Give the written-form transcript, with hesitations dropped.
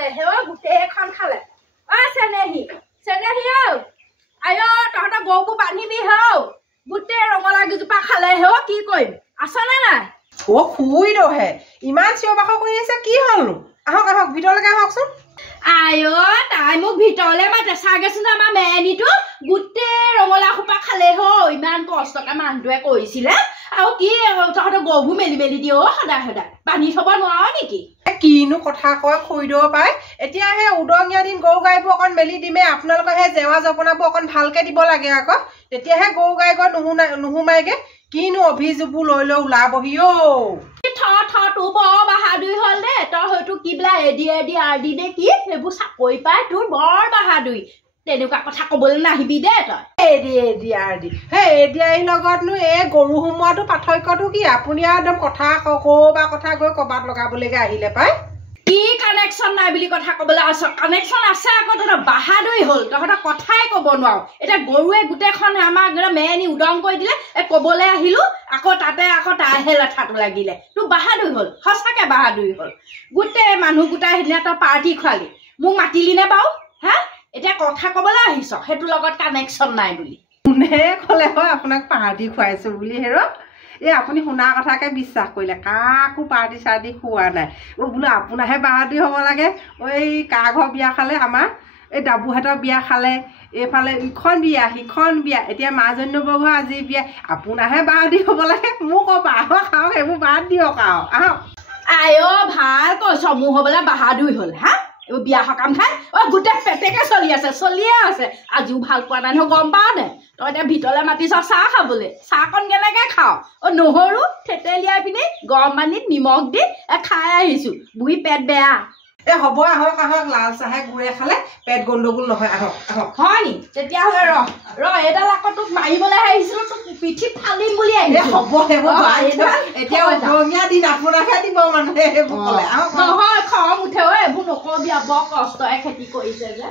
খালে হেও গোটেইখন খালে চেনেহী আয় তহঁতৰ গৰুবোৰ বান্ধিবি হেও গোটেই ৰঙালাও গিজোপা খালে হেও কি কৰিম আছনে নাই শুই ৰহে ইমান চিঞৰ বাখৰ কৰি আছে কি হ'লনো আহক আহক ভিতৰলৈকে আহকচোন আয় তাই মোক ভিতৰলৈ মাতে চাগেচোন আমাৰ মেনিটো গোটেই ৰঙালাও সোপা খালে হৌ ইমান কষ্টকে মানুহটোৱে কৰিছিলে আৰু কি তহঁতৰ গৰুবোৰ মেলি মেলি দিয়ে সদায় সদায় বান্ধি থব নোৱাৰ নেকি কিনো কথা কয় খুই দিব পাই এতিয়া সেই উদঙীয়া দিন গৰু গাইবোৰ অকণ মেলি দিমে আপোনালোকৰ সেই জেৱা জপনাবোৰ অকণ ভালকে দিব লাগে আকৌ তেতিয়াহে গৰু গাই গৈ নুসুমাইগে কিনো অভিযোগবোৰ লৈ লৈ ওলাবহি তোৰ বৰ বাহাদুৰি হ'ল দে তই হয়তো কি বোলা এডি আৰডি নে কি সেইবোৰ চাকৰি পাই তোৰ বৰ বাহাদুৰি তেনেকুৱা কথা কবলৈ নাহিবি দে তই এডি আৰডি লগতনো এই গৰু সোমোৱাটো পাৰ্থক্যটো কি আপুনি আৰু একদম কথা ক'বা কথা গৈ ক'ৰবাত লগাবলৈকে আহিলে পাই কি কানেকশ্যন নাই বুলি কথা কবলৈ আছ কানেকশ্যন আছে আকৌ তহঁতৰ বাহাদুৰি হ'ল তহঁতৰ কথাই ক'ব নোৱাৰো এতিয়া গৰুৱে গোটেইখন আমাক মেনি উদং কৰি দিলে ক'বলৈ আহিলো আকৌ তাতে আকৌ তাইহে লেঠাটো লাগিলে তোৰ বাহাদুৰি হ'ল সঁচাকে বাহাদুৰি হ'ল গোটেই মানুহ গোটাই সেইদিনা তই পাৰ্টি খোৱালি মোক মাতিলি নে বাৰু হা এতিয়া কথা ক'বলৈ আহিছ সেইটোৰ লগত কানেকশ্যন নাই বুলি কোনে ক'লে হয় আপোনাক পাৰ্টি খুৱাইছো বুলি হেৰ এই আপুনি শুনা কথাকে বিশ্বাস কৰিলে কাকো পাৰ্টি চাৰ্টি খোৱা নাই বোলো আপোনাৰহে বাহাদুৰি হ'ব লাগে এই কা ঘৰ বিয়া খালে আমাৰ এই ডাবুহঁতৰ বিয়া খালে এইফালে ইখন বিয়া সিখন বিয়া এতিয়া মাজন্য বঘৰ আজি বিয়া আপোনাৰহে বাহাদুৰি হ'ব লাগে মোক ক'বা আহক আহক এইবোৰ বাদ দিয়ক আৰু আহক আয় ভাল কৈছ মোৰ হ'বলৈ বাহাদুৰি হ'ল হা এইবোৰ বিয়া সকাম খাই গোটেই পেটেকে চলিয়ে আছে আজিও ভাল পোৱা নাই নহয় গম পাৱ নে তই এতিয়া ভিতৰলৈ মাতিছ চাহ খাবলৈ চাহকণ কেনেকে খাওঁ নহৰু থেতেলিয়াই পিনি গৰম পানীত নিমখ দি খাই আহিছো বুঢ়ী পেট বেয়া হ'ব আহক আহক লাল চাহে গুৰে খালে পেট গণ্ডগোল নহয় আহক আহক হয় নি তেতিয়াহ'লে ৰ এইডাল আকৌ তোক মাৰিবলৈ আহিছিলো তোক পিঠিত ফালিম বুলি আহিছো হ'ব এতিয়া উদঙীয়া দিন আপোনাকহে দিব মানুহে সেইবোৰ ক'লে নহয় খং উঠে এইবোৰ নকবি বৰ কষ্টৰে খেতি কৰিছে যে